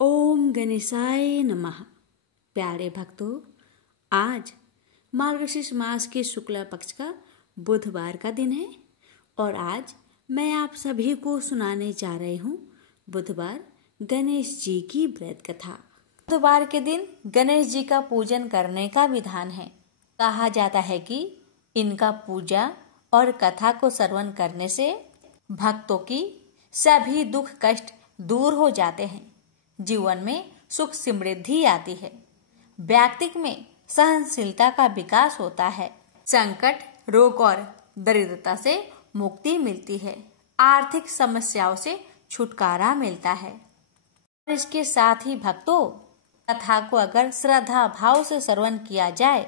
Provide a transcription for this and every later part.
ओम गणेशाय नमः। प्यारे भक्तों, आज मार्गशीर्ष मास के शुक्ला पक्ष का बुधवार का दिन है और आज मैं आप सभी को सुनाने जा रही हूँ बुधवार गणेश जी की व्रत कथा। बुधवार के दिन गणेश जी का पूजन करने का विधान है। कहा जाता है कि इनका पूजा और कथा को श्रवण करने से भक्तों की सभी दुख कष्ट दूर हो जाते हैं, जीवन में सुख समृद्धि आती है, व्यक्ति में सहनशीलता का विकास होता है, संकट रोग और दरिद्रता से मुक्ति मिलती है, आर्थिक समस्याओं से छुटकारा मिलता है। और इसके साथ ही भक्तों, कथा को अगर श्रद्धा भाव से श्रवण किया जाए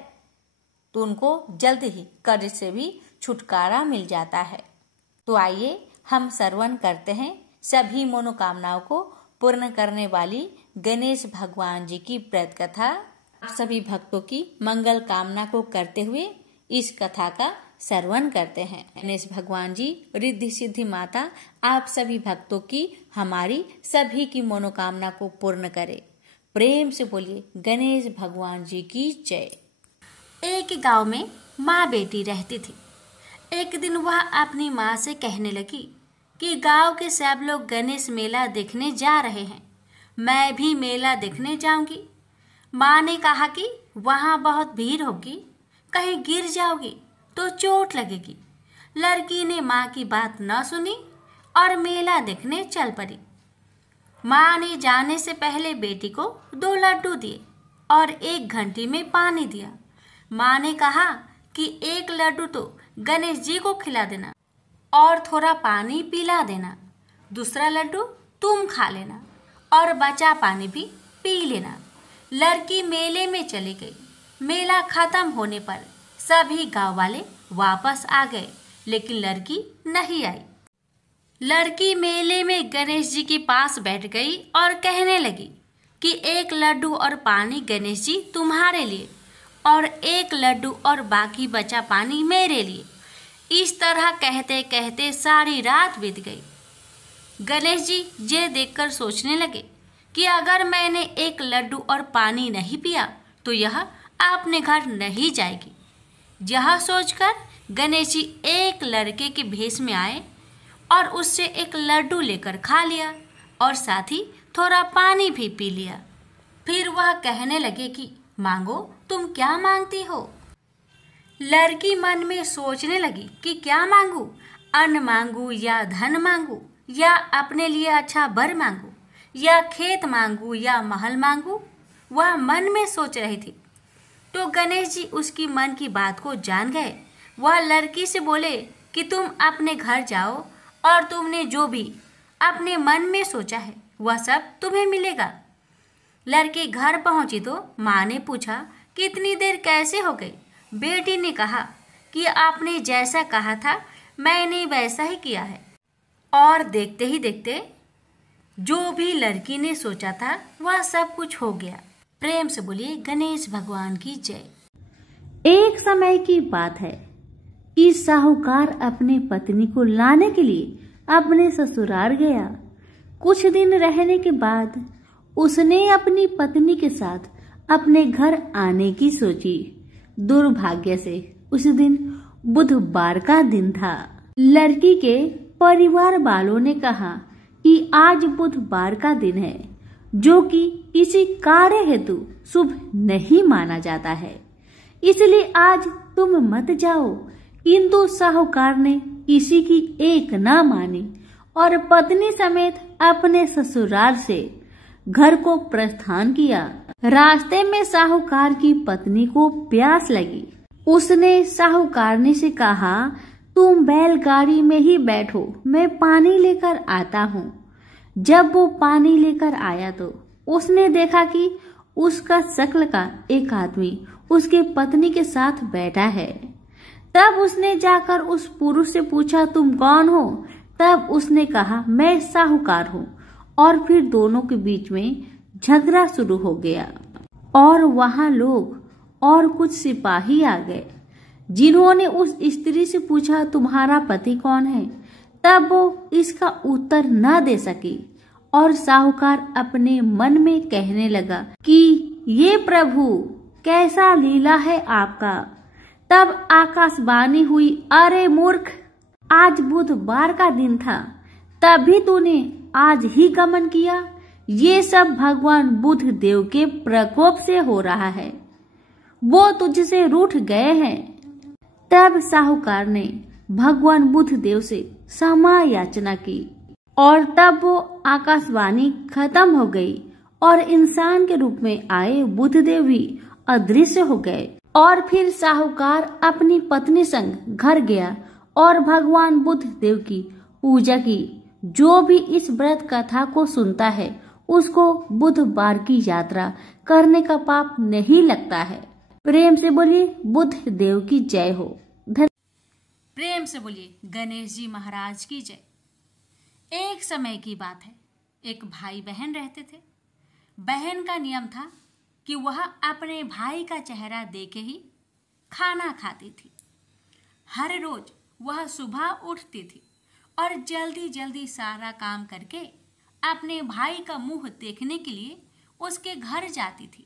तो उनको जल्द ही कर्ज से भी छुटकारा मिल जाता है। तो आइए हम श्रवण करते हैं सभी मनोकामनाओं को पूर्ण करने वाली गणेश भगवान जी की व्रत कथा। आप सभी भक्तों की मंगल कामना को करते हुए इस कथा का श्रवण करते हैं। गणेश भगवान जी, रिद्धि सिद्धि माता आप सभी भक्तों की, हमारी सभी की मनोकामना को पूर्ण करे। प्रेम से बोलिए गणेश भगवान जी की जय। एक गांव में माँ बेटी रहती थी। एक दिन वह अपनी माँ से कहने लगी कि गांव के सब लोग गणेश मेला देखने जा रहे हैं, मैं भी मेला देखने जाऊंगी। माँ ने कहा कि वहाँ बहुत भीड़ होगी, कहीं गिर जाओगी तो चोट लगेगी। लड़की ने माँ की बात न सुनी और मेला देखने चल पड़ी। माँ ने जाने से पहले बेटी को 2 लड्डू दिए और 1 घंटी में पानी दिया। माँ ने कहा कि 1 लड्डू तो गणेश जी को खिला देना और थोड़ा पानी पिला देना, दूसरा लड्डू तुम खा लेना और बचा पानी भी पी लेना। लड़की मेले में चली गई। मेला खत्म होने पर सभी गांव वाले वापस आ गए, लेकिन लड़की नहीं आई। लड़की मेले में गणेश जी के पास बैठ गई और कहने लगी कि 1 लड्डू और पानी गणेश जी तुम्हारे लिए और 1 लड्डू और बाकी बचा पानी मेरे लिए। इस तरह कहते कहते सारी रात बीत गई। गणेश जी ये देखकर सोचने लगे कि अगर मैंने 1 लड्डू और पानी नहीं पिया तो यह अपने घर नहीं जाएगी। यह सोचकर गणेश जी एक लड़के के भेष में आए और उससे 1 लड्डू लेकर खा लिया और साथ ही थोड़ा पानी भी पी लिया। फिर वह कहने लगे कि मांगो, तुम क्या मांगती हो। लड़की मन में सोचने लगी कि क्या मांगू, अन्न मांगू या धन मांगू या अपने लिए अच्छा वर मांगू या खेत मांगू या महल मांगू। वह मन में सोच रही थी। तो गणेश जी उसकी मन की बात को जान गए। वह लड़की से बोले कि तुम अपने घर जाओ और तुमने जो भी अपने मन में सोचा है वह सब तुम्हें मिलेगा। लड़की घर पहुंची तो माँ ने पूछा कि इतनी देर कैसे हो गई। बेटी ने कहा कि आपने जैसा कहा था मैंने वैसा ही किया है। और देखते ही देखते जो भी लड़की ने सोचा था वह सब कुछ हो गया। प्रेम से बोलिए गणेश भगवान की जय। एक समय की बात है कि साहूकार अपने पत्नी को लाने के लिए अपने ससुराल गया। कुछ दिन रहने के बाद उसने अपनी पत्नी के साथ अपने घर आने की सोची। दुर्भाग्य से उस दिन बुधवार का दिन था। लड़की के परिवार वालों ने कहा कि आज बुधवार का दिन है, जो कि किसी कार्य हेतु शुभ नहीं माना जाता है, इसलिए आज तुम मत जाओ। किंतु साहूकार ने किसी की एक न मानी और पत्नी समेत अपने ससुराल से घर को प्रस्थान किया। रास्ते में साहूकार की पत्नी को प्यास लगी। उसने साहूकारनी से कहा, तुम बैलगाड़ी में ही बैठो, मैं पानी लेकर आता हूँ। जब वो पानी लेकर आया तो उसने देखा कि उसका शक्ल का एक आदमी उसके पत्नी के साथ बैठा है। तब उसने जाकर उस पुरुष से पूछा, तुम कौन हो। तब उसने कहा, मैं साहूकार हूँ। और फिर दोनों के बीच में झगड़ा शुरू हो गया और वहां लोग और कुछ सिपाही आ गए, जिन्होंने उस स्त्री से पूछा, तुम्हारा पति कौन है। तब वो इसका उत्तर न दे सकी और साहूकार अपने मन में कहने लगा कि ये प्रभु कैसा लीला है आपका। तब आकाशवाणी हुई, अरे मूर्ख, आज बुधवार का दिन था, तभी तूने आज ही गमन किया। ये सब भगवान बुध देव के प्रकोप से हो रहा है, वो तुझसे रूठ गए हैं। तब साहूकार ने भगवान बुध देव से क्षमा याचना की और तब वो आकाशवाणी खत्म हो गई और इंसान के रूप में आए बुध देव भी अदृश्य हो गए। और फिर साहूकार अपनी पत्नी संग घर गया और भगवान बुध देव की पूजा की। जो भी इस व्रत कथा को सुनता है उसको बुधवार की यात्रा करने का पाप नहीं लगता है। प्रेम से बोलिए बुध देव की जय हो। प्रेम से बोलिए गणेश जी महाराज की जय। एक समय की बात है, एक भाई बहन रहते थे। बहन का नियम था कि वह अपने भाई का चेहरा देखे ही खाना खाती थी। हर रोज वह सुबह उठती थी और जल्दी जल्दी सारा काम करके अपने भाई का मुंह देखने के लिए उसके घर जाती थी।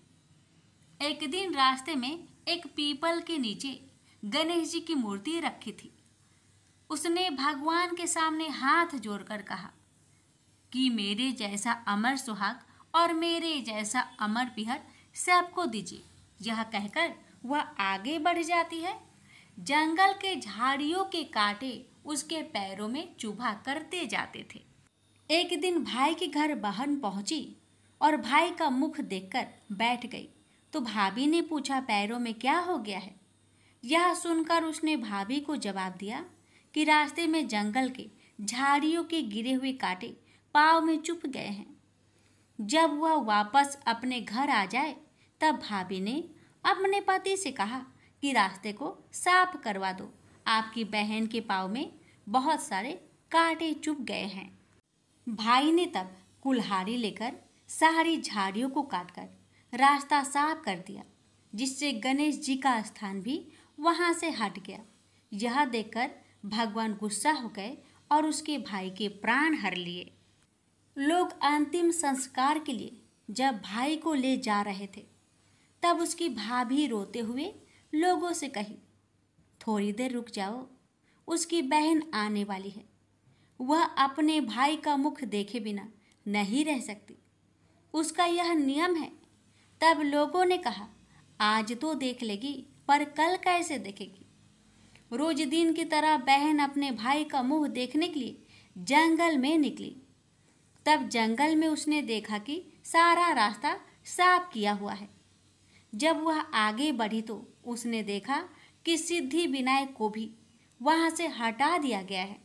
एक दिन रास्ते में एक पीपल के नीचे गणेश जी की मूर्ति रखी थी। उसने भगवान के सामने हाथ जोड़कर कहा कि मेरे जैसा अमर सुहाग और मेरे जैसा अमर पिहर सबको दीजिए। यह कहकर वह आगे बढ़ जाती है। जंगल के झाड़ियों के कांटे उसके पैरों में चुभा करते जाते थे। एक दिन भाई के घर बहन पहुंची और भाई का मुख देखकर बैठ गई तो भाभी ने पूछा, पैरों में क्या हो गया है? यह सुनकर उसने भाभी को जवाब दिया कि रास्ते में जंगल के झाड़ियों के गिरे हुए कांटे पाँव में चुभ गए हैं। जब वह वापस अपने घर आ जाए तब भाभी ने अपने पति से कहा कि रास्ते को साफ करवा दो, आपकी बहन के पाँव में बहुत सारे कांटे चुभ गए हैं। भाई ने तब कुल्हाड़ी लेकर सारी झाड़ियों को काटकर रास्ता साफ कर दिया, जिससे गणेश जी का स्थान भी वहां से हट गया। यह देखकर भगवान गुस्सा हो गए और उसके भाई के प्राण हर लिए। लोग अंतिम संस्कार के लिए जब भाई को ले जा रहे थे तब उसकी भाभी रोते हुए लोगों से कही, थोड़ी देर रुक जाओ, उसकी बहन आने वाली है, वह अपने भाई का मुख देखे बिना नहीं रह सकती, उसका यह नियम है। तब लोगों ने कहा, आज तो देख लेगी पर कल कैसे देखेगी? रोज दिन की तरह बहन अपने भाई का मुंह देखने के लिए जंगल में निकली। तब जंगल में उसने देखा कि सारा रास्ता साफ किया हुआ है। जब वह आगे बढ़ी तो उसने देखा कि सिद्धि विनायक को भी वहां से हटा दिया गया है।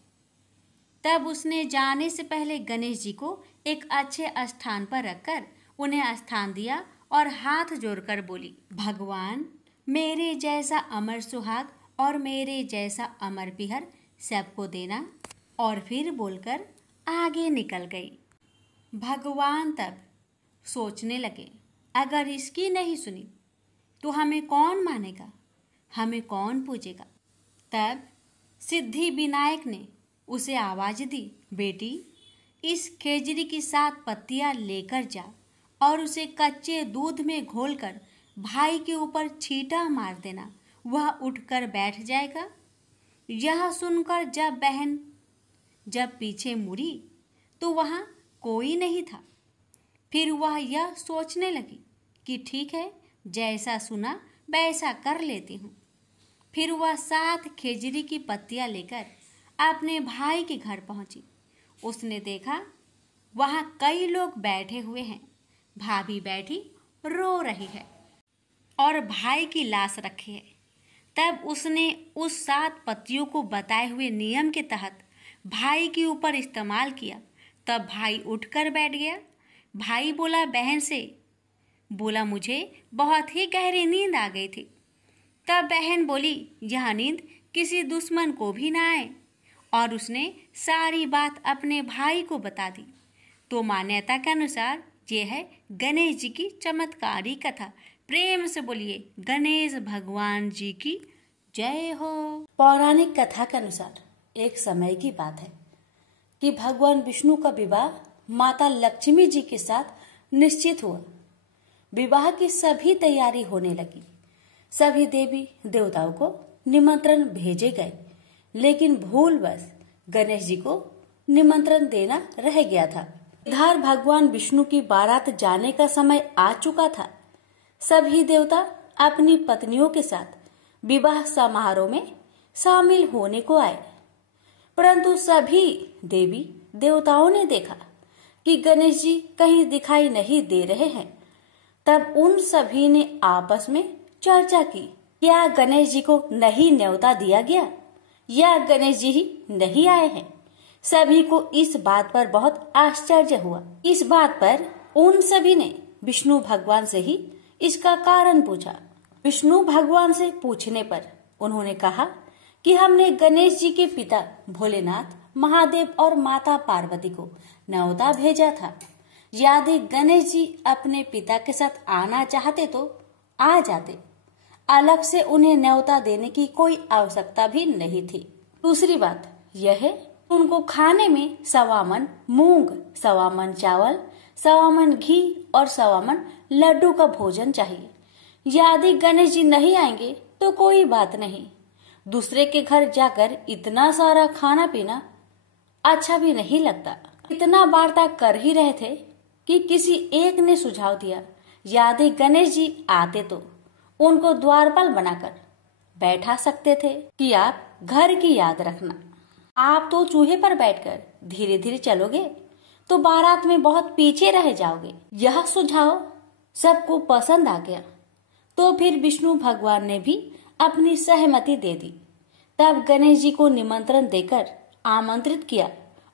तब उसने जाने से पहले गणेश जी को एक अच्छे स्थान पर रखकर उन्हें स्थान दिया और हाथ जोड़कर बोली, भगवान मेरे जैसा अमर सुहाग और मेरे जैसा अमर पिहर सबको देना। और फिर बोलकर आगे निकल गई। भगवान तब सोचने लगे, अगर इसकी नहीं सुनी तो हमें कौन मानेगा, हमें कौन पूजेगा? तब सिद्धि विनायक ने उसे आवाज दी, बेटी इस खेजड़ी की 7 पत्तियां लेकर जा और उसे कच्चे दूध में घोलकर भाई के ऊपर छींटा मार देना, वह उठकर बैठ जाएगा। यह सुनकर जब बहन पीछे मुड़ी तो वहाँ कोई नहीं था। फिर वह यह सोचने लगी कि ठीक है, जैसा सुना वैसा कर लेती हूँ। फिर वह 7 खेजड़ी की पत्तियां लेकर अपने भाई के घर पहुंची। उसने देखा वहाँ कई लोग बैठे हुए हैं, भाभी बैठी रो रही है और भाई की लाश रखी है। तब उसने उस 7 पत्तियों को बताए हुए नियम के तहत भाई के ऊपर इस्तेमाल किया। तब भाई उठकर बैठ गया। भाई बोला बहन से, बोला मुझे बहुत ही गहरी नींद आ गई थी। तब बहन बोली, यह नींद किसी दुश्मन को भी ना आए, और उसने सारी बात अपने भाई को बता दी। तो मान्यता के अनुसार ये है गणेश जी की चमत्कारी कथा। प्रेम से बोलिए गणेश भगवान जी की जय हो। पौराणिक कथा के अनुसार एक समय की बात है कि भगवान विष्णु का विवाह माता लक्ष्मी जी के साथ निश्चित हुआ। विवाह की सभी तैयारी होने लगी। सभी देवी देवताओं को निमंत्रण भेजे गए, लेकिन भूलवश गणेश जी को निमंत्रण देना रह गया था। इधर भगवान विष्णु की बारात जाने का समय आ चुका था। सभी देवता अपनी पत्नियों के साथ विवाह समारोह में शामिल होने को आए, परंतु सभी देवी देवताओं ने देखा कि गणेश जी कहीं दिखाई नहीं दे रहे हैं। तब उन सभी ने आपस में चर्चा की, क्या गणेश जी को नहीं न्योता दिया गया या गणेश जी ही नहीं आए हैं। सभी को इस बात पर बहुत आश्चर्य हुआ। इस बात पर उन सभी ने विष्णु भगवान से ही इसका कारण पूछा। विष्णु भगवान से पूछने पर उन्होंने कहा कि हमने गणेश जी के पिता भोलेनाथ, महादेव और माता पार्वती को न्योता भेजा था। यदि गणेश जी अपने पिता के साथ आना चाहते तो आ जाते। अलग से उन्हें न्योता देने की कोई आवश्यकता भी नहीं थी। दूसरी बात यह है, उनको खाने में 1.25 मन मूंग, 1.25 मन चावल, 1.25 मन घी और 1.25 मन लड्डू का भोजन चाहिए। यदि गणेश जी नहीं आएंगे तो कोई बात नहीं, दूसरे के घर जाकर इतना सारा खाना पीना अच्छा भी नहीं लगता। इतना वार्ता कर ही रहे थे कि किसी एक ने सुझाव दिया, यदि गणेश जी आते तो उनको द्वारपाल बनाकर बैठा सकते थे कि आप घर की याद रखना। आप तो चूहे पर बैठकर धीरे धीरे चलोगे तो बारात में बहुत पीछे रह जाओगे। यह सुझाव सबको पसंद आ गया, तो फिर विष्णु भगवान ने भी अपनी सहमति दे दी। तब गणेश जी को निमंत्रण देकर आमंत्रित किया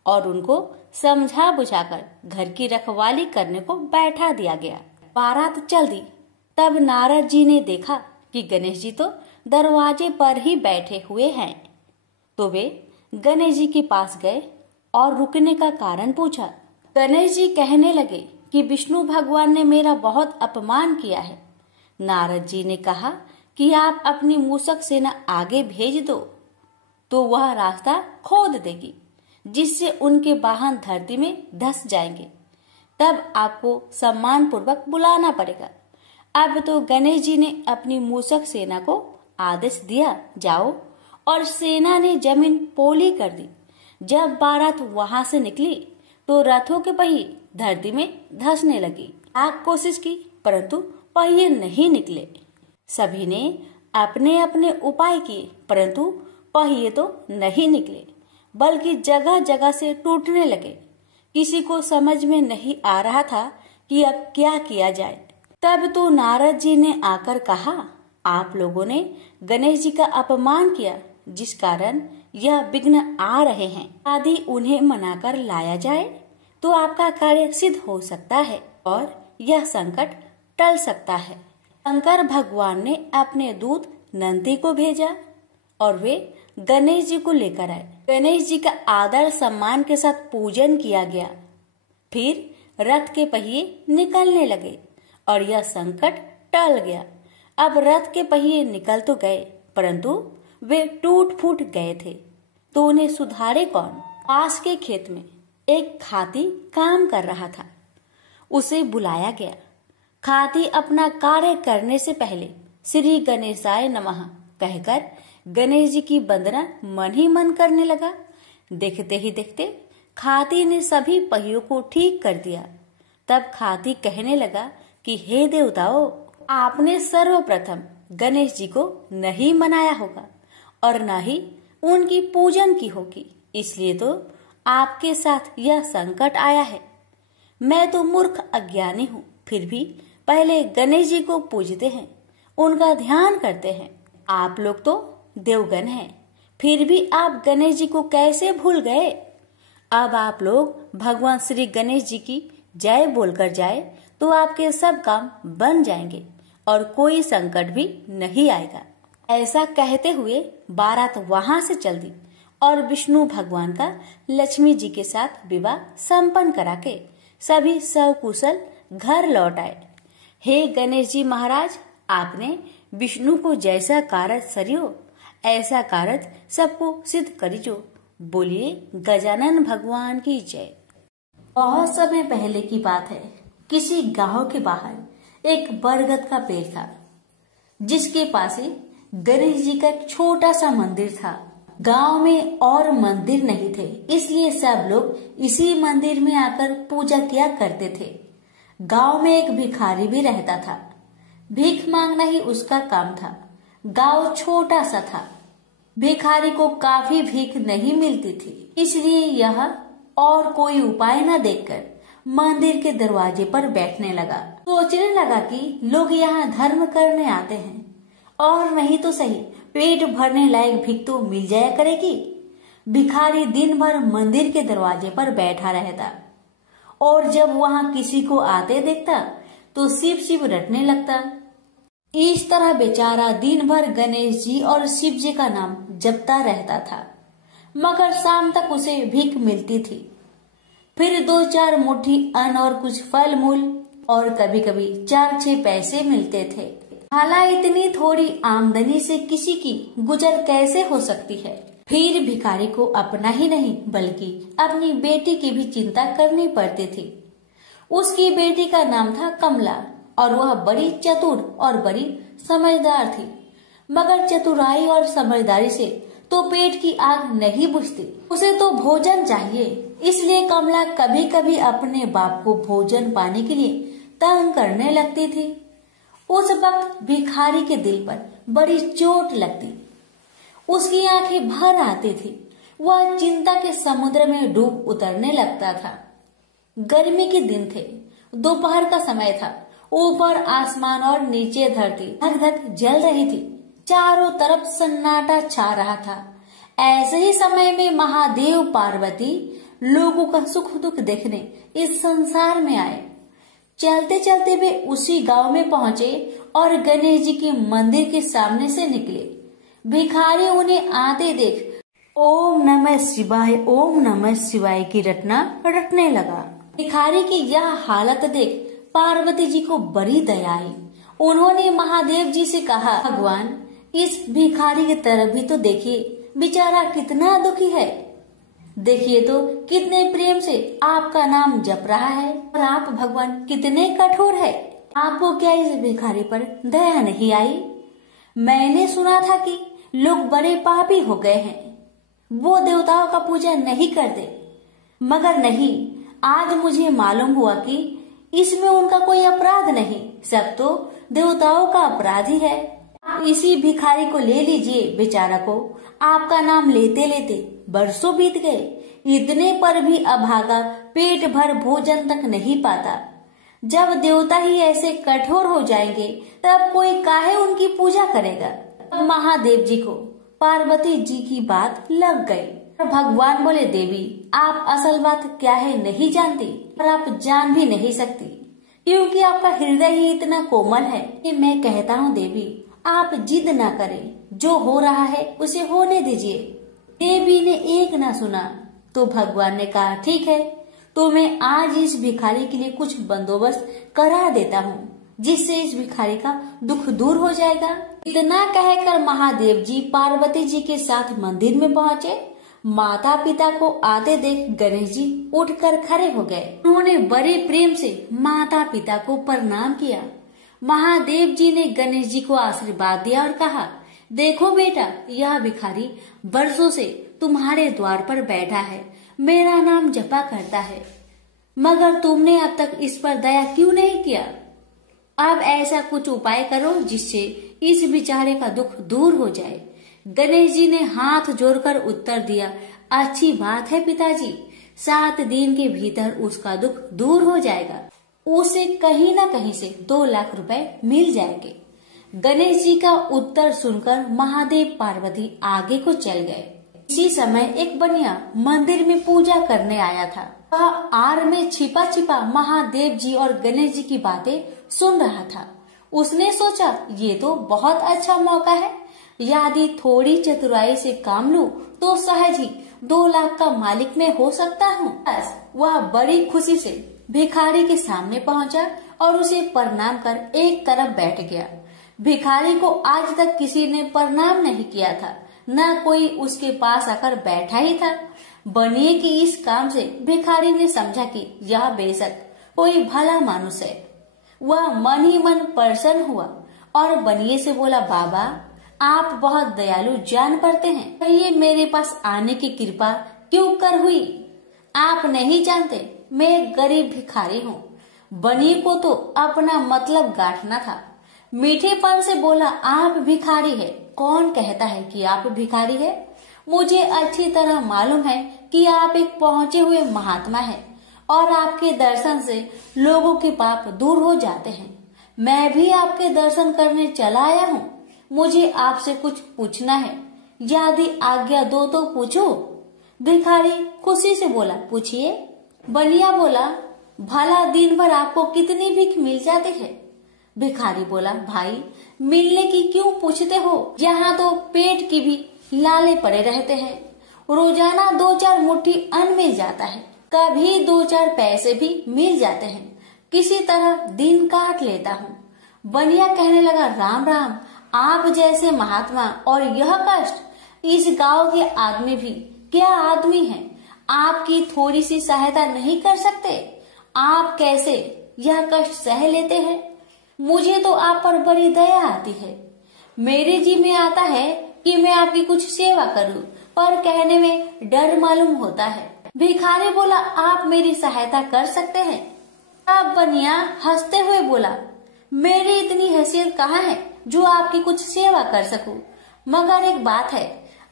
और उनको समझा बुझाकर घर की रखवाली करने को बैठा दिया गया। बारात चल दी। तब नारद जी ने देखा कि गणेश जी तो दरवाजे पर ही बैठे हुए हैं, तो वे गणेश जी के पास गए और रुकने का कारण पूछा। गणेश जी कहने लगे कि विष्णु भगवान ने मेरा बहुत अपमान किया है। नारद जी ने कहा कि आप अपनी मूषक सेना आगे भेज दो तो वह रास्ता खोद देगी, जिससे उनके वाहन धरती में धंस जाएंगे। तब आपको सम्मान पूर्वक बुलाना पड़ेगा। अब तो गणेश जी ने अपनी मूषक सेना को आदेश दिया, जाओ, और सेना ने जमीन पोली कर दी। जब बारात वहां से निकली तो रथों के पहिए धरती में धंसने लगी। लाख कोशिश की परंतु पहिए नहीं निकले। सभी ने अपने अपने उपाय किए, परंतु पहिए तो नहीं निकले, बल्कि जगह जगह से टूटने लगे। किसी को समझ में नहीं आ रहा था कि अब क्या किया जाए। तब तो नारद जी ने आकर कहा, आप लोगों ने गणेश जी का अपमान किया, जिस कारण यह विघ्न आ रहे हैं। यदि उन्हें मनाकर लाया जाए तो आपका कार्य सिद्ध हो सकता है और यह संकट टल सकता है। शंकर भगवान ने अपने दूत नंदी को भेजा और वे गणेश जी को लेकर आए। गणेश जी का आदर सम्मान के साथ पूजन किया गया। फिर रथ के पहिए निकलने लगे और यह संकट टल गया। अब रथ के पहिए निकल तो गए, परंतु वे टूट फूट गए थे, तो उन्हें सुधारे कौन। पास के खेत में एक खाती काम कर रहा था। उसे बुलाया गया। खाती अपना कार्य करने से पहले श्री गणेशाय नमः कहकर गणेश जी की वंदना मन ही मन करने लगा। देखते ही देखते खाती ने सभी पहियों को ठीक कर दिया। तब खाती कहने लगा कि हे देवताओं, आपने सर्वप्रथम गणेश जी को नहीं मनाया होगा और न ही उनकी पूजन की होगी, इसलिए तो आपके साथ यह संकट आया है। मैं तो मूर्ख अज्ञानी हूँ, फिर भी पहले गणेश जी को पूजते हैं, उनका ध्यान करते हैं। आप लोग तो देवगण हैं, फिर भी आप गणेश जी को कैसे भूल गए। अब आप लोग भगवान श्री गणेश जी की जय बोलकर जाए तो आपके सब काम बन जाएंगे और कोई संकट भी नहीं आएगा। ऐसा कहते हुए बारात वहां से चल दी और विष्णु भगवान का लक्ष्मी जी के साथ विवाह संपन्न करा के सभी सकुशल घर लौट आए। हे गणेश जी महाराज, आपने विष्णु को जैसा कार्य सरियो ऐसा कार्य सबको सिद्ध करिजो। बोलिए गजानन भगवान की जय। बहुत समय पहले की बात है। किसी गांव के बाहर एक बरगद का पेड़ था, जिसके पास ही गणेश जी का एक छोटा सा मंदिर था। गांव में और मंदिर नहीं थे, इसलिए सब लोग इसी मंदिर में आकर पूजा किया करते थे। गांव में एक भिखारी भी रहता था। भीख मांगना ही उसका काम था। गांव छोटा सा था, भिखारी को काफी भीख नहीं मिलती थी, इसलिए यह और कोई उपाय न देखकर मंदिर के दरवाजे पर बैठने लगा। सोचने लगा कि लोग यहाँ धर्म करने आते हैं और नहीं तो सही पेट भरने लायक भीख तो मिल जाया करेगी। भिखारी दिन भर मंदिर के दरवाजे पर बैठा रहता और जब वहाँ किसी को आते देखता तो शिव शिव रटने लगता। इस तरह बेचारा दिन भर गणेश जी और शिव जी का नाम जपता रहता था, मगर शाम तक उसे भीख मिलती थी। फिर 2-4 मुट्ठी अन्न और कुछ फल मूल और कभी कभी 4-6 पैसे मिलते थे। भला इतनी थोड़ी आमदनी से किसी की गुजर कैसे हो सकती है। फिर भिखारी को अपना ही नहीं बल्कि अपनी बेटी की भी चिंता करनी पड़ती थी। उसकी बेटी का नाम था कमला और वह बड़ी चतुर और बड़ी समझदार थी, मगर चतुराई और समझदारी से तो पेट की आग नहीं बुझती, उसे तो भोजन चाहिए। इसलिए कमला कभी कभी अपने बाप को भोजन पाने के लिए तंग करने लगती थी। उस वक्त भिखारी के दिल पर बड़ी चोट लगती, उसकी आंखें भर आती थी। वह चिंता के समुद्र में डूब उतरने लगता था। गर्मी के दिन थे, दोपहर का समय था। ऊपर आसमान और नीचे धरती धक धक जल रही थी। चारों तरफ सन्नाटा छा रहा था। ऐसे ही समय में महादेव पार्वती लोगों का सुख दुख देखने इस संसार में आए। चलते चलते वे उसी गांव में पहुंचे और गणेश जी के मंदिर के सामने से निकले। भिखारी उन्हें आते देख ओम नमः शिवाय, ओम नमः शिवाय की रटना रटने लगा। भिखारी की यह हालत देख पार्वती जी को बड़ी दया आई। उन्होंने महादेव जी से कहा, भगवान इस भिखारी की तरफ भी तो देखिए, बेचारा कितना दुखी है। देखिए तो कितने प्रेम से आपका नाम जप रहा है और आप भगवान कितने कठोर है। आपको क्या इस भिखारी पर दया नहीं आई? मैंने सुना था कि लोग बड़े पापी हो गए हैं, वो देवताओं का पूजा नहीं करते, मगर नहीं, आज मुझे मालूम हुआ कि इसमें उनका कोई अपराध नहीं, सब तो देवताओं का अपराध ही है। इसी भिखारी को ले लीजिए। बेचारा को आपका नाम लेते लेते बरसों बीत गए। इतने पर भी अभागा पेट भर भोजन तक नहीं पाता। जब देवता ही ऐसे कठोर हो जाएंगे तब कोई काहे उनकी पूजा करेगा। अब महादेव जी को पार्वती जी की बात लग गई। भगवान बोले, देवी आप असल बात क्या है नहीं जानती और आप जान भी नहीं सकती, क्योंकि आपका हृदय ही इतना कोमल है कि मैं कहता हूँ देवी आप जिद ना करें, जो हो रहा है उसे होने दीजिए। देवी ने एक ना सुना तो भगवान ने कहा, ठीक है तो मैं आज इस भिखारी के लिए कुछ बंदोबस्त करा देता हूँ, जिससे इस भिखारी का दुख दूर हो जाएगा। इतना कहकर महादेव जी पार्वती जी के साथ मंदिर में पहुँचे। माता पिता को आते देख गणेश जी उठकर खड़े हो गए। उन्होंने बड़े प्रेम से माता पिता को प्रणाम किया। महादेव जी ने गणेश जी को आशीर्वाद दिया और कहा, देखो बेटा यह भिखारी वर्षों से तुम्हारे द्वार पर बैठा है, मेरा नाम जपा करता है, मगर तुमने अब तक इस पर दया क्यों नहीं किया? अब ऐसा कुछ उपाय करो जिससे इस बेचारे का दुख दूर हो जाए। गणेश जी ने हाथ जोड़कर उत्तर दिया, अच्छी बात है पिताजी, 7 दिन के भीतर उसका दुख दूर हो जाएगा, उसे कहीं न कहीं से 2 लाख रुपए मिल जाएंगे। गणेश जी का उत्तर सुनकर महादेव पार्वती आगे को चल गए। इसी समय एक बनिया मंदिर में पूजा करने आया था। वह आड़ में छिपा छिपा महादेव जी और गणेश जी की बातें सुन रहा था। उसने सोचा, ये तो बहुत अच्छा मौका है, यदि थोड़ी चतुराई से काम लूं तो सहज ही 2 लाख का मालिक मैं हो सकता हूँ। बस वह बड़ी खुशी से भिखारी के सामने पहुंचा और उसे प्रणाम कर एक तरफ बैठ गया। भिखारी को आज तक किसी ने प्रणाम नहीं किया था, न कोई उसके पास आकर बैठा ही था। बनिए की इस काम से भिखारी ने समझा कि यह बेशक कोई भला मानुष है। वह मन ही मन प्रसन्न हुआ और बनिए से बोला, बाबा आप बहुत दयालु जान पड़ते हैं, कहिए मेरे पास आने की कृपा क्यों कर हुई? आप नहीं जानते मैं एक गरीब भिखारी हूँ। बनिए को तो अपना मतलब गांठना था। मीठेपन से बोला, आप भिखारी है? कौन कहता है कि आप भिखारी है? मुझे अच्छी तरह मालूम है कि आप एक पहुंचे हुए महात्मा हैं और आपके दर्शन से लोगों के पाप दूर हो जाते हैं। मैं भी आपके दर्शन करने चला आया हूँ। मुझे आपसे कुछ पूछना है, यदि आज्ञा दो तो पूछो। भिखारी खुशी से बोला, पूछिए। बनिया बोला, भला दिन भर आपको कितनी भीख मिल जाती है? भिखारी बोला, भाई मिलने की क्यों पूछते हो, यहाँ तो पेट की भी लाले पड़े रहते हैं। रोजाना 2-4 मुट्ठी अन्न मिल जाता है, कभी 2-4 पैसे भी मिल जाते हैं। किसी तरह दिन काट लेता हूँ। बनिया कहने लगा, राम राम, आप जैसे महात्मा और यह कष्ट। इस गांव के आदमी भी क्या आदमी हैं? आपकी थोड़ी सी सहायता नहीं कर सकते? आप कैसे यह कष्ट सह लेते हैं? मुझे तो आप पर बड़ी दया आती है। मेरे जी में आता है कि मैं आपकी कुछ सेवा करूं, पर कहने में डर मालूम होता है। भिखारी बोला, आप मेरी सहायता कर सकते हैं? अब बनिया हंसते हुए बोला, मेरी इतनी हैसियत कहाँ है जो आपकी कुछ सेवा कर सकूं? मगर एक बात है,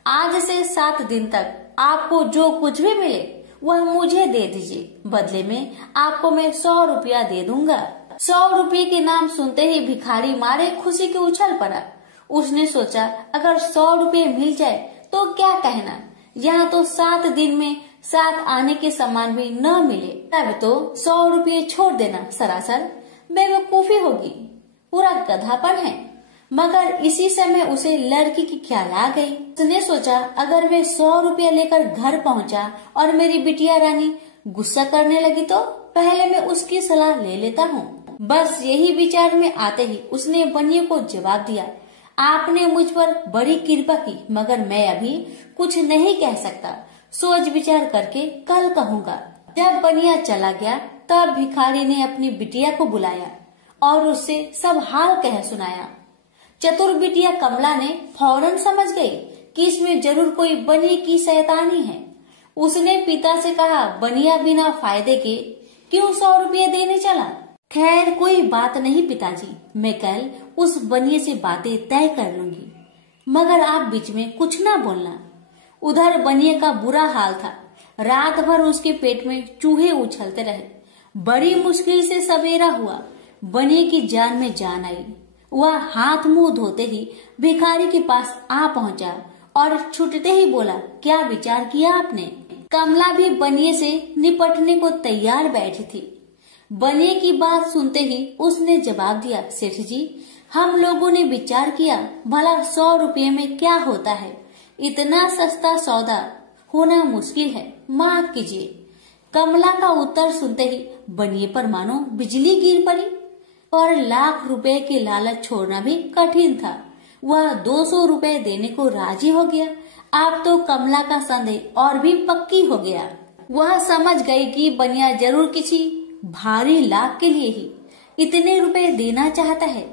आज से 7 दिन तक आपको जो कुछ भी मिले वह मुझे दे दीजिए। बदले में आपको मैं 100 रुपया दे दूंगा। 100 रुपये के नाम सुनते ही भिखारी मारे खुशी के उछल पड़ा। उसने सोचा, अगर 100 रुपये मिल जाए तो क्या कहना, यहाँ तो 7 दिन में 7 आने के सामान भी न मिले, तब तो 100 रुपये छोड़ देना सरासर बेवकूफी होगी, पूरा गधापन है। मगर इसी समय उसे लड़की की ख्याल आ गई। उसने सोचा, अगर मैं 100 रुपया लेकर घर पहुंचा और मेरी बिटिया रानी गुस्सा करने लगी तो पहले मैं उसकी सलाह ले लेता हूँ। बस यही विचार में आते ही उसने बनिए को जवाब दिया, आपने मुझ पर बड़ी कृपा की, मगर मैं अभी कुछ नहीं कह सकता, सोच विचार करके कल कहूँगा। जब बनिया चला गया तब भिखारी ने अपनी बिटिया को बुलाया और उससे सब हाल कह सुनाया। चतुर बिटिया कमला ने फौरन समझ गई कि इसमें जरूर कोई बनिए की शैतानी है। उसने पिता से कहा, बनिया बिना फायदे के क्यों 100 रुपये देने चला? खैर कोई बात नहीं पिताजी, मैं कल उस बनिए से बातें तय कर लूंगी, मगर आप बीच में कुछ ना बोलना। उधर बनिए का बुरा हाल था। रात भर उसके पेट में चूहे उछलते रहे। बड़ी मुश्किल से सवेरा हुआ, बनिए की जान में जान आई। वह हाथ मुंह धोते ही भिखारी के पास आ पहुंचा और छूटते ही बोला, क्या विचार किया आपने? कमला भी बनिए से निपटने को तैयार बैठी थी। बनिए की बात सुनते ही उसने जवाब दिया, सेठ जी, हम लोगों ने विचार किया, भला 100 रुपये में क्या होता है, इतना सस्ता सौदा होना मुश्किल है, माफ कीजिए। कमला का उत्तर सुनते ही बनिए पर मानो बिजली गिर पड़ी और लाख रुपए के लालच छोड़ना भी कठिन था। वह 200 रुपए देने को राजी हो गया। अब तो कमला का संदेह और भी पक्की हो गया। वह समझ गई कि बनिया जरूर किसी भारी लाभ के लिए ही इतने रुपए देना चाहता है।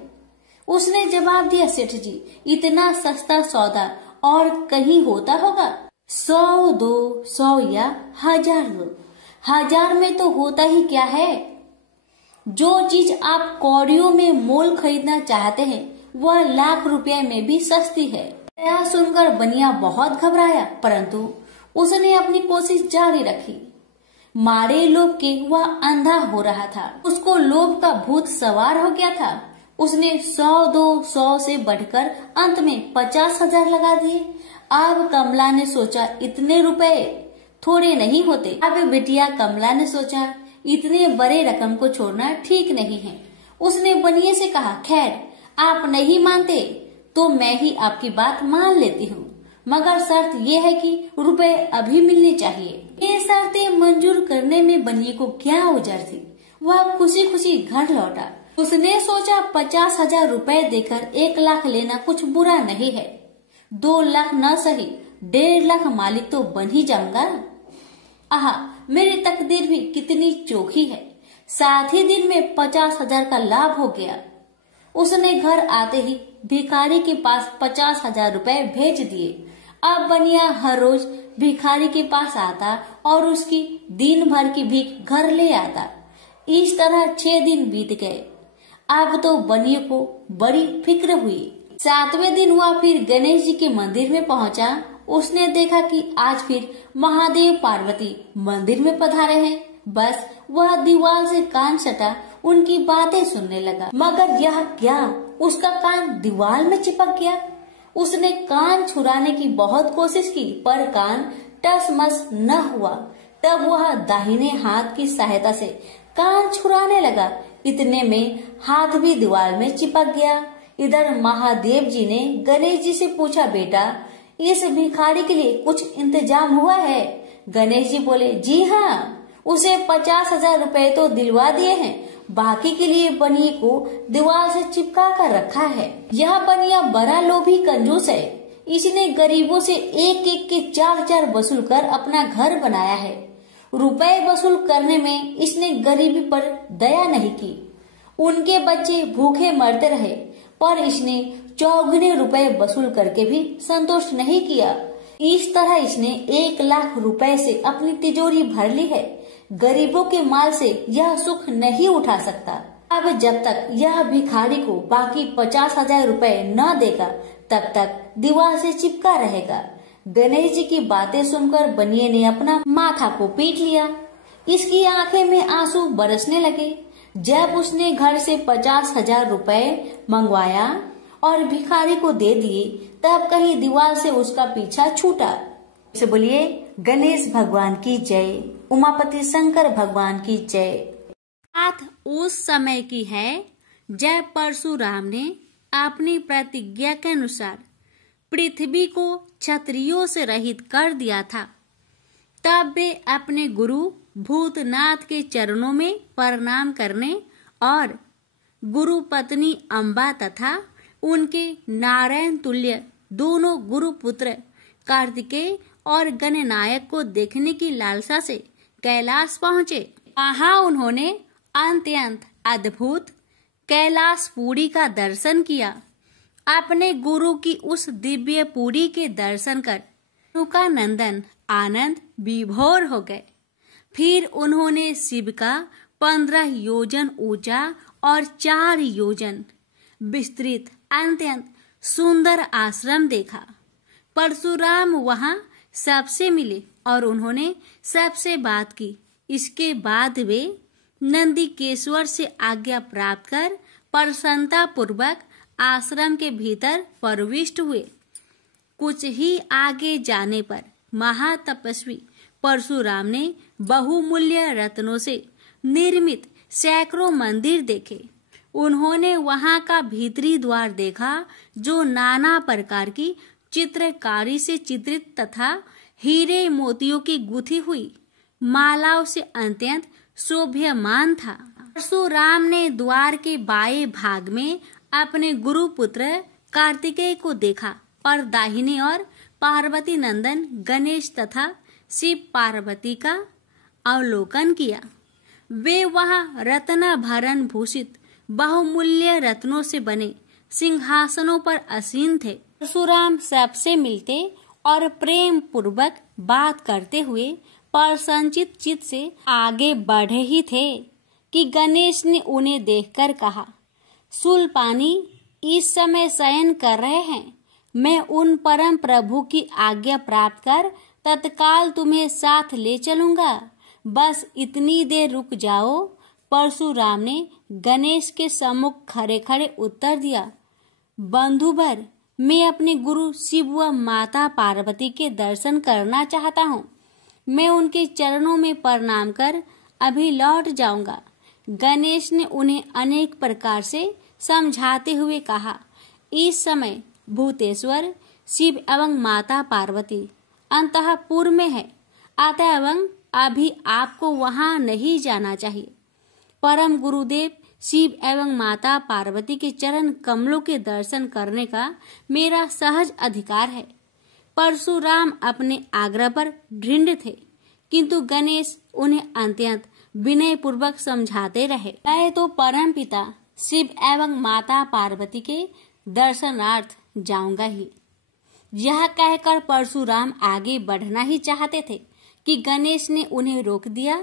उसने जवाब दिया, सेठ जी, इतना सस्ता सौदा और कहीं होता होगा? 100 दो, 100 या 1000 दो। 1000 में तो होता ही क्या है? जो चीज आप कौड़ियों में मोल खरीदना चाहते हैं वह लाख रुपए में भी सस्ती है। यह सुनकर बनिया बहुत घबराया, परंतु उसने अपनी कोशिश जारी रखी। मारे लोभ के वह अंधा हो रहा था। उसको लोभ का भूत सवार हो गया था। उसने 100 दो, 100 से बढ़कर अंत में 50,000 लगा दिए। अब कमला ने सोचा, इतने रुपए थोड़े नहीं होते। अब बिटिया कमला ने सोचा, इतने बड़े रकम को छोड़ना ठीक नहीं है। उसने बनिए से कहा, खैर आप नहीं मानते तो मैं ही आपकी बात मान लेती हूँ, मगर शर्त ये है कि रुपए अभी मिलने चाहिए। ये शर्तें मंजूर करने में बनिए को क्या उजर थी। वह खुशी खुशी घर लौटा। उसने सोचा 50,000 रुपए देकर 1 लाख लेना कुछ बुरा नहीं है। 2 लाख न सही 1.5 लाख मालिक तो बन ही जाऊंगा। आहा, मेरी तकदीर भी कितनी चोखी है, साथ ही दिन में 50,000 का लाभ हो गया। उसने घर आते ही भिखारी के पास 50,000 रुपए भेज दिए। अब बनिया हर रोज भिखारी के पास आता और उसकी दिन भर की भीख घर ले आता। इस तरह 6 दिन बीत गए। अब तो बनिए को बड़ी फिक्र हुई। 7वें दिन वह फिर गणेश जी के मंदिर में पहुंचा। उसने देखा कि आज फिर महादेव पार्वती मंदिर में पधारे हैं। बस वह दीवार से कान सटा उनकी बातें सुनने लगा, मगर यह क्या, उसका कान दीवार में चिपक गया। उसने कान छुड़ाने की बहुत कोशिश की, पर कान टस मस न हुआ। तब वह दाहिने हाथ की सहायता से कान छुड़ाने लगा। इतने में हाथ भी दीवार में चिपक गया। इधर महादेव जी ने गणेश जी से पूछा, बेटा, इस भिखारी के लिए कुछ इंतजाम हुआ है? गणेश जी बोले, जी हाँ, उसे 50,000 रुपए तो दिलवा दिए हैं, बाकी के लिए बनिए को दीवार से चिपका कर रखा है। यह बनिया बड़ा लोभी कंजूस है। इसने गरीबों से एक एक के 4-4 वसूल कर अपना घर बनाया है। रुपए वसूल करने में इसने गरीबी पर दया नहीं की। उनके बच्चे भूखे मरते रहे, पर इसने 4 रुपए वसूल करके भी संतोष नहीं किया। इस तरह इसने 1 लाख रुपए से अपनी तिजोरी भर ली है। गरीबों के माल से यह सुख नहीं उठा सकता। अब जब तक यह भिखारी को बाकी 50,000 रुपए न देगा, तब तक दीवार से चिपका रहेगा। गणेश जी की बातें सुनकर बनिए ने अपना माथा को पीट लिया। इसकी आंखें में आंसू बरसने लगे। जब उसने घर से 50,000 रुपए मंगवाया और भिखारी को दे दिए, तब कहीं दीवार से उसका पीछा छूटा। से बोलिए गणेश भगवान की जय, उमापति शंकर भगवान की जय। बात उस समय की है जब परशुराम ने अपनी प्रतिज्ञा के अनुसार पृथ्वी को क्षत्रियों से रहित कर दिया था। तब वे अपने गुरु भूतनाथ के चरणों में प्रणाम करने और गुरु पत्नी अम्बा तथा उनके नारायण तुल्य दोनों गुरु पुत्र कार्तिकेय और गणनायक को देखने की लालसा से कैलाश पहुँचे। वहाँ उन्होंने अत्यंत अद्भुत कैलाशपुरी का दर्शन किया। अपने गुरु की उस दिव्य पुरी के दर्शन कर उनका नंदन आनंद विभोर हो गए। फिर उन्होंने शिव का 15 योजन ऊंचा और 4 योजन विस्तृत अत्यंत सुंदर आश्रम देखा। परशुराम वहां सबसे मिले और उन्होंने सबसे बात की। इसके बाद वे नंदीकेश्वर से आज्ञा प्राप्त कर प्रसन्नता पूर्वक आश्रम के भीतर प्रविष्ट हुए। कुछ ही आगे जाने पर महातपस्वी परशुराम ने बहुमूल्य रत्नों से निर्मित सैकड़ों मंदिर देखे। उन्होंने वहां का भीतरी द्वार देखा, जो नाना प्रकार की चित्रकारी से चित्रित तथा हीरे मोतियों की गुथी हुई मालाओं से अत्यंत शोभ्यमान था। परशुराम ने द्वार के बाएं भाग में अपने गुरु पुत्र कार्तिकेय को देखा और दाहिने और पार्वती नंदन गणेश तथा शिव पार्वती का अवलोकन किया। वे वहां रत्न भरण भूषित बहुमूल्य रत्नों से बने सिंहासनों पर आसीन थे। परशुराम सबसे मिलते और प्रेम पूर्वक बात करते हुए प्रसन्नचित चित्त से आगे बढ़े ही थे कि गणेश ने उन्हें देखकर कहा, शूलपाणी इस समय शयन कर रहे हैं। मैं उन परम प्रभु की आज्ञा प्राप्त कर तत्काल तुम्हें साथ ले चलूंगा। बस इतनी देर रुक जाओ। परशुराम ने गणेश के सम्मुख खड़े खड़े उत्तर दिया, बंधुवर, मैं अपने गुरु शिव व माता पार्वती के दर्शन करना चाहता हूँ। मैं उनके चरणों में प्रणाम कर अभी लौट जाऊंगा। गणेश ने उन्हें अनेक प्रकार से समझाते हुए कहा, इस समय भूतेश्वर शिव एवं माता पार्वती अंतःपुर में है, अतएव अभी आपको वहां नहीं जाना चाहिए। परम गुरुदेव शिव एवं माता पार्वती के चरण कमलों के दर्शन करने का मेरा सहज अधिकार है। परशुराम अपने आग्रह पर दृढ़ थे किंतु गणेश उन्हें अत्यंत विनय पूर्वक समझाते रहे। मैं तो परम पिता शिव एवं माता पार्वती के दर्शनार्थ जाऊंगा ही। यह कहकर परशुराम आगे बढ़ना ही चाहते थे कि गणेश ने उन्हें रोक दिया।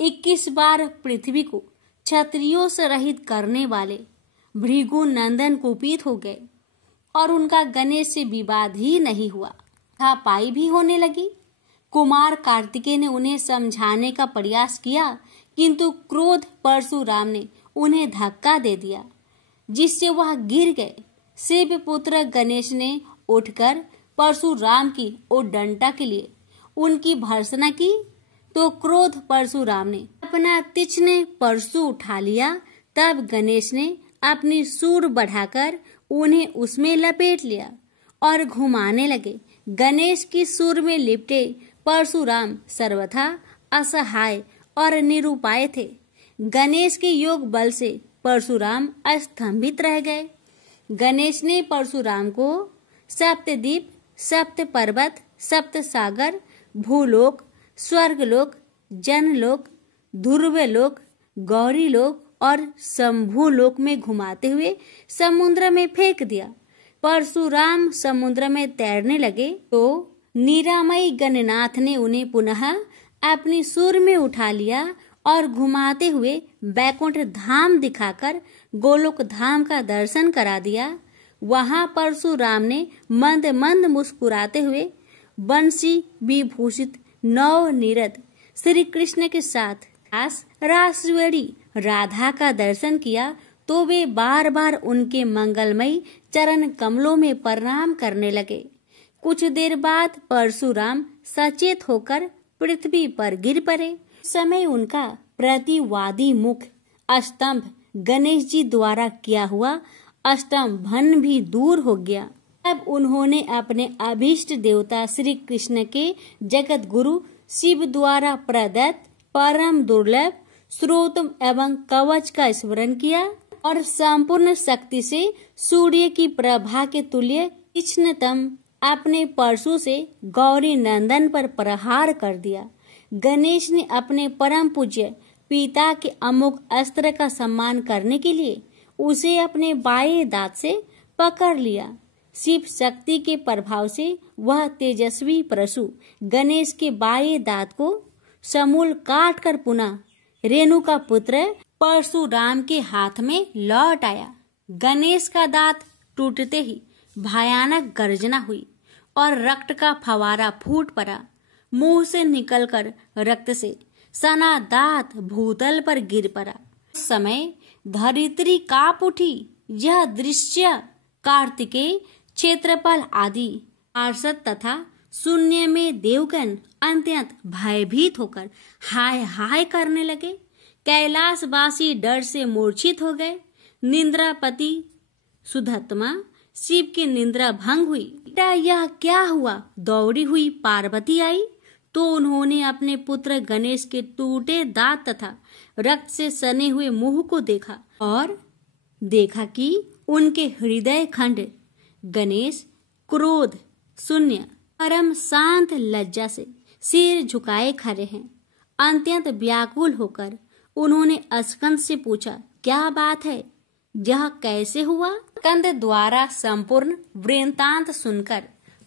21 बार पृथ्वी को क्षत्रियों से रहित करने वाले भृगु नंदन कुपित हो गए और उनका गणेश से विवाद ही नहीं हुआ, हाथापाई भी होने लगी। कुमार कार्तिकेय ने उन्हें समझाने का प्रयास किया, किंतु क्रोध परशुराम ने उन्हें धक्का दे दिया, जिससे वह गिर गए। शिव पुत्र गणेश ने उठकर परशुराम की ओर डंडा के लिए उनकी भर्त्सना की, तो क्रोध परशुराम ने अपना तीक्ष्ण परशु उठा लिया। तब गणेश ने अपनी सूंड बढ़ाकर उन्हें उसमें लपेट लिया और घुमाने लगे। गणेश की सूंड में लिपटे परशुराम सर्वथा असहाय और निरुपाय थे। गणेश के योग बल से परशुराम स्तंभित रह गए। गणेश ने परशुराम को सप्तद्वीप, सप्त पर्वत, सप्त सागर, भूलोक, स्वर्गलोक, जनलोक, ध्रुवलोक, गौरीलोक और शंभुलोक में घुमाते हुए समुद्र में फेंक दिया। परशुराम समुद्र में तैरने लगे तो निरामयी गणनाथ ने उन्हें पुनः अपनी सूंड में उठा लिया और घुमाते हुए बैकुंठ धाम दिखाकर गोलोक धाम का दर्शन करा दिया। वहां परशुराम ने मंद मंद मुस्कुराते हुए बंसी विभूषित नव निरत श्री कृष्ण के साथ रासवेड़ी राधा का दर्शन किया, तो वे बार बार उनके मंगलमयी चरण कमलों में प्रणाम करने लगे। कुछ देर बाद परशुराम सचेत होकर पृथ्वी पर गिर पड़े। समय उनका प्रतिवादी मुख स्तंभ गणेश जी द्वारा किया हुआ स्तंभन भी दूर हो गया। अब उन्होंने अपने अभीष्ट देवता श्री कृष्ण के जगत गुरु शिव द्वारा प्रदत्त परम दुर्लभ स्रोत एवं कवच का स्मरण किया और संपूर्ण शक्ति से सूर्य की प्रभा के तुल्य तीक्ष्णतम अपने परशु से गौरी नंदन पर प्रहार कर दिया। गणेश ने अपने परम पूज्य पिता के अमोघ अस्त्र का सम्मान करने के लिए उसे अपने बाएं दांत से पकड़ लिया। शिव शक्ति के प्रभाव से वह तेजस्वी परशु गणेश के बाएं दांत को समूल काट कर पुनः रेणु का पुत्र परशुराम के हाथ में लौट आया। गणेश का दांत टूटते ही भयानक गर्जना हुई और रक्त का फवारा फूट पड़ा। मुंह से निकलकर रक्त से सना दांत भूतल पर गिर पड़ा। उस समय धरित्री कांप उठी। यह दृश्य कार्तिकेय, क्षेत्रपाल आदि पार्षद तथा शून्य में देवगण अत्यंत भयभीत होकर हाय हाय करने लगे। कैलाशवासी डर से मूर्छित हो गए। निंद्रापति सुधत्मा शिव की निंद्रा भंग हुई। बेटा यह क्या हुआ? दौड़ी हुई पार्वती आई तो उन्होंने अपने पुत्र गणेश के टूटे दांत तथा रक्त से सने हुए मुंह को देखा और देखा कि उनके हृदय खंड गणेश क्रोध शून्य परम शांत लज्जा से सिर झुकाए खड़े हैं। अत्यंत व्याकुल होकर उन्होंने स्कंद से पूछा, क्या बात है? यह कैसे हुआ? स्कंद द्वारा संपूर्ण वृत्तांत सुनकर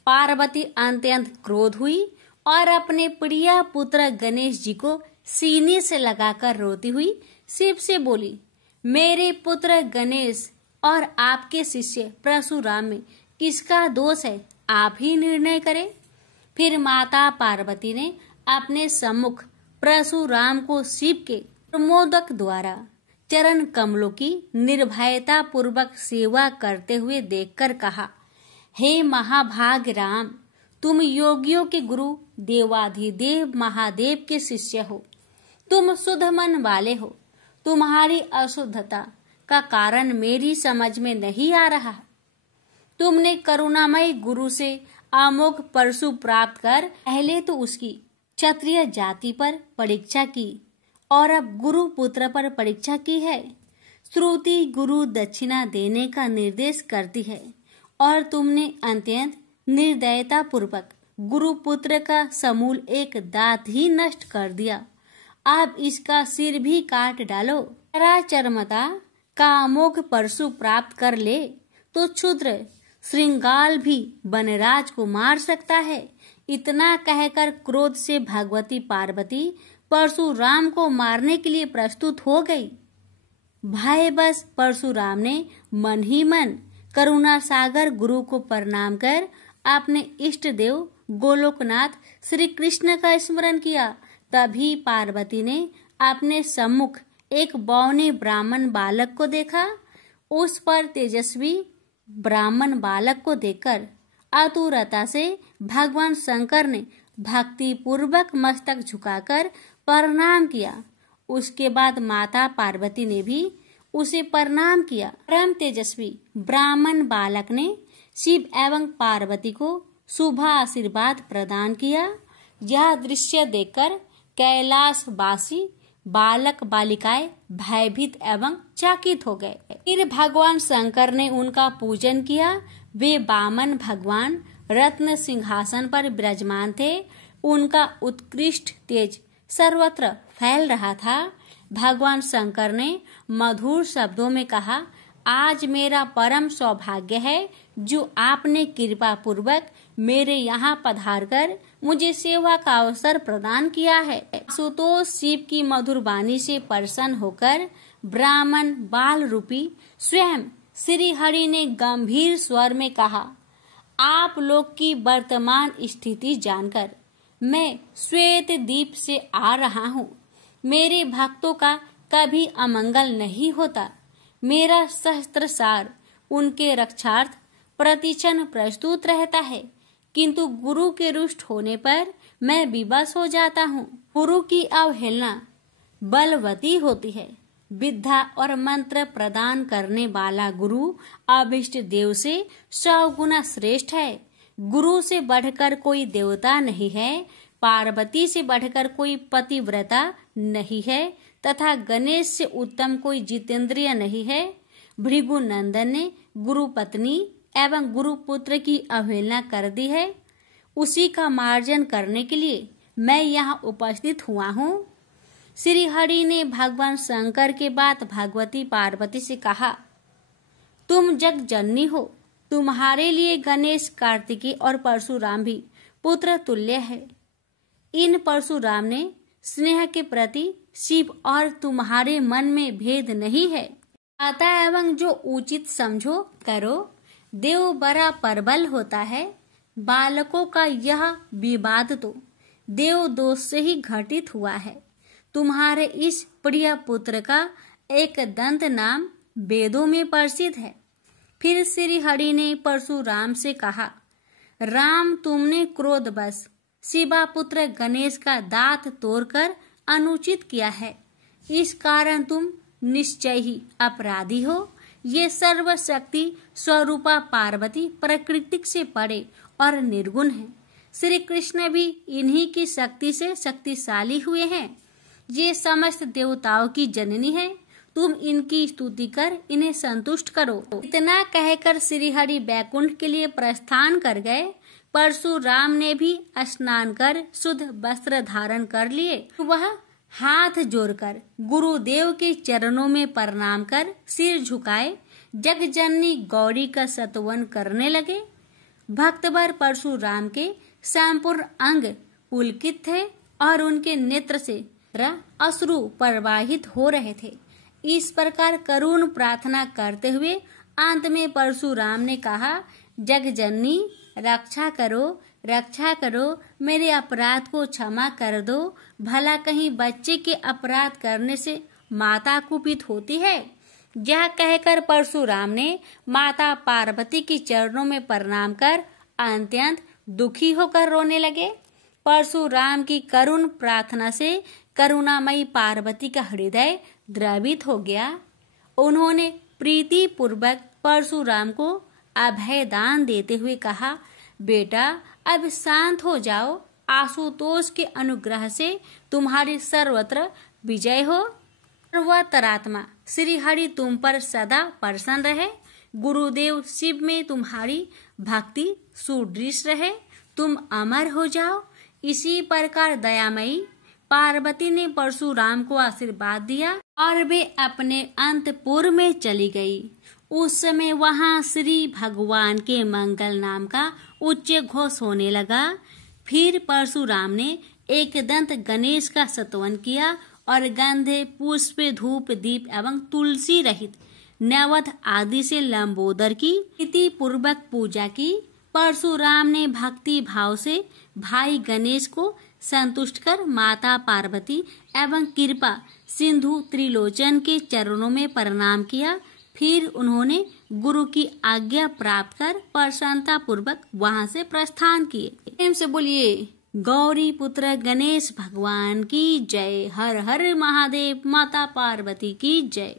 पार्वती अत्यंत क्रोध हुई और अपने प्रिय पुत्र गणेश जी को सीने से लगाकर रोती हुई शिव से बोली, मेरे पुत्र गणेश और आपके शिष्य परशुराम में किसका दोष है? आप ही निर्णय करें। फिर माता पार्वती ने अपने सम्मुख परशुराम को शिव के प्रमोदक द्वारा चरण कमलों की निर्भयता पूर्वक सेवा करते हुए देखकर कहा, हे महाभाग राम, तुम योगियों के गुरु देवाधिदेव महादेव के शिष्य हो। तुम शुद्ध मन वाले हो। तुम्हारी अशुद्धता का कारण मेरी समझ में नहीं आ रहा। तुमने करुणामय गुरु से अमोघ परशु प्राप्त कर पहले तो उसकी क्षत्रिय जाति पर परीक्षा की और अब गुरु पुत्र पर परीक्षा की है। श्रुति गुरु दक्षिणा देने का निर्देश करती है और तुमने अत्यंत निर्दयता पूर्वक गुरुपुत्र का समूल एक दांत ही नष्ट कर दिया। अब इसका सिर भी काट डालो। चरमता कामोघ परशु प्राप्त कर ले तो क्षुद्र श्रृंगाल भी वनराज को मार सकता है। इतना कहकर क्रोध से भगवती पार्वती परशुराम को मारने के लिए प्रस्तुत हो गई। भय बस परशुराम ने मन ही मन करुणा सागर गुरु को प्रणाम कर अपने इष्ट देव गोलोकनाथ श्री कृष्ण का स्मरण किया। तभी पार्वती ने अपने सम्मुख एक बौने ब्राह्मण बालक को देखा। उस पर तेजस्वी ब्राह्मण बालक को देखकर आतुरता से भगवान शंकर ने भक्ति पूर्वक मस्तक झुकाकर प्रणाम किया। उसके बाद माता पार्वती ने भी उसे प्रणाम किया। परम तेजस्वी ब्राह्मण बालक ने शिव एवं पार्वती को शुभ आशीर्वाद प्रदान किया। यह दृश्य देखकर कैलाशवासी बालक बालिकाएं भयभीत एवं चकित हो गए। फिर भगवान शंकर ने उनका पूजन किया। वे वामन भगवान रत्न सिंहासन पर विराजमान थे। उनका उत्कृष्ट तेज सर्वत्र फैल रहा था। भगवान शंकर ने मधुर शब्दों में कहा, आज मेरा परम सौभाग्य है जो आपने कृपा पूर्वक मेरे यहाँ पधार कर मुझे सेवा का अवसर प्रदान किया है। सुतोष शिव की मधुर वाणी से प्रसन्न होकर ब्राह्मण बाल रूपी स्वयं श्री हरि ने गंभीर स्वर में कहा, आप लोग की वर्तमान स्थिति जानकर मैं श्वेत द्वीप से आ रहा हूँ। मेरे भक्तों का कभी अमंगल नहीं होता। मेरा सहस्त्र सार उनके रक्षार्थ प्रतिक्षण प्रस्तुत रहता है, किंतु गुरु के रुष्ट होने पर मैं विवश हो जाता हूँ। गुरु की अवहेलना बलवती होती है। विद्या और मंत्र प्रदान करने वाला गुरु अभिष्ट देव से 100 गुना श्रेष्ठ है। गुरु से बढ़कर कोई देवता नहीं है, पार्वती से बढ़कर कोई पतिव्रता नहीं है तथा गणेश से उत्तम कोई जितेंद्रिय नहीं है। भृगु नंदन ने गुरु पत्नी एवं गुरु पुत्र की अवहेलना कर दी है। उसी का मार्जन करने के लिए मैं यहाँ उपस्थित हुआ हूँ। श्री हरि ने भगवान शंकर के बाद भगवती पार्वती से कहा, तुम जग जननी हो। तुम्हारे लिए गणेश, कार्तिकेय और परशुराम भी पुत्र तुल्य है। इन परशुराम ने स्नेह के प्रति शिव और तुम्हारे मन में भेद नहीं है। आता एवं जो उचित समझो करो। देव बड़ा प्रबल होता है। बालकों का यह विवाद तो देव दोष से ही घटित हुआ है। तुम्हारे इस प्रिय पुत्र का एक दंत नाम वेदों में प्रसिद्ध है। फिर श्री हरि ने परशुराम से कहा, राम, तुमने क्रोधवश शिवा पुत्र गणेश का दांत तोड़कर अनुचित किया है। इस कारण तुम निश्चय ही अपराधी हो। ये सर्वशक्ति स्वरूपा पार्वती प्रकृति से परे और निर्गुण है। श्री कृष्ण भी इन्हीं की शक्ति से शक्तिशाली हुए हैं। ये समस्त देवताओं की जननी है। तुम इनकी स्तुति कर इन्हें संतुष्ट करो। इतना कहकर श्री हरि बैकुंठ के लिए प्रस्थान कर गए। परशुराम ने भी स्नान कर शुद्ध वस्त्र धारण कर लिए। वह हाथ जोड़कर गुरुदेव के चरणों में प्रणाम कर सिर झुकाए जगजननी गौरी का स्तवन करने लगे। भक्तवर परशुराम के संपूर्ण अंग पुलकित थे और उनके नेत्र से अश्रु प्रवाहित हो रहे थे। इस प्रकार करुण प्रार्थना करते हुए अंत में परशुराम ने कहा, जगजननी रक्षा करो, रक्षा करो, मेरे अपराध को क्षमा कर दो। भला कहीं बच्चे के अपराध करने से माता कुपित होती है। यह कहकर परशुराम ने माता पार्वती की चरणों में प्रणाम कर अत्यंत दुखी होकर रोने लगे। परशुराम की करुण प्रार्थना से करुणामयी पार्वती का हृदय द्रवित हो गया। उन्होंने प्रीति पूर्वक परशुराम को अभय दान देते हुए कहा, बेटा अब शांत हो जाओ। आशुतोष के अनुग्रह से तुम्हारी सर्वत्र विजय हो। सर्वतरात्मा श्री हरि तुम पर सदा प्रसन्न रहे। गुरुदेव शिव में तुम्हारी भक्ति सुदृढ़ रहे। तुम अमर हो जाओ। इसी प्रकार दयामयी पार्वती ने परशुराम को आशीर्वाद दिया और वे अपने अंतपुर में चली गई। उस समय वहां श्री भगवान के मंगल नाम का उच्च घोष होने लगा। फिर परशुराम ने एक दंत गणेश का स्तवन किया और गंधे, पुष्प, धूप, दीप एवं तुलसी रहित नैवेद्य आदि से लंबोदर की विधि पूर्वक पूजा की। परशुराम ने भक्ति भाव से भाई गणेश को संतुष्ट कर माता पार्वती एवं कृपा सिंधु त्रिलोचन के चरणों में प्रणाम किया। फिर उन्होंने गुरु की आज्ञा प्राप्त कर प्रसन्नता पूर्वक वहां से प्रस्थान किए। प्रेम से बोलिए गौरी पुत्र गणेश भगवान की जय। हर हर महादेव। माता पार्वती की जय।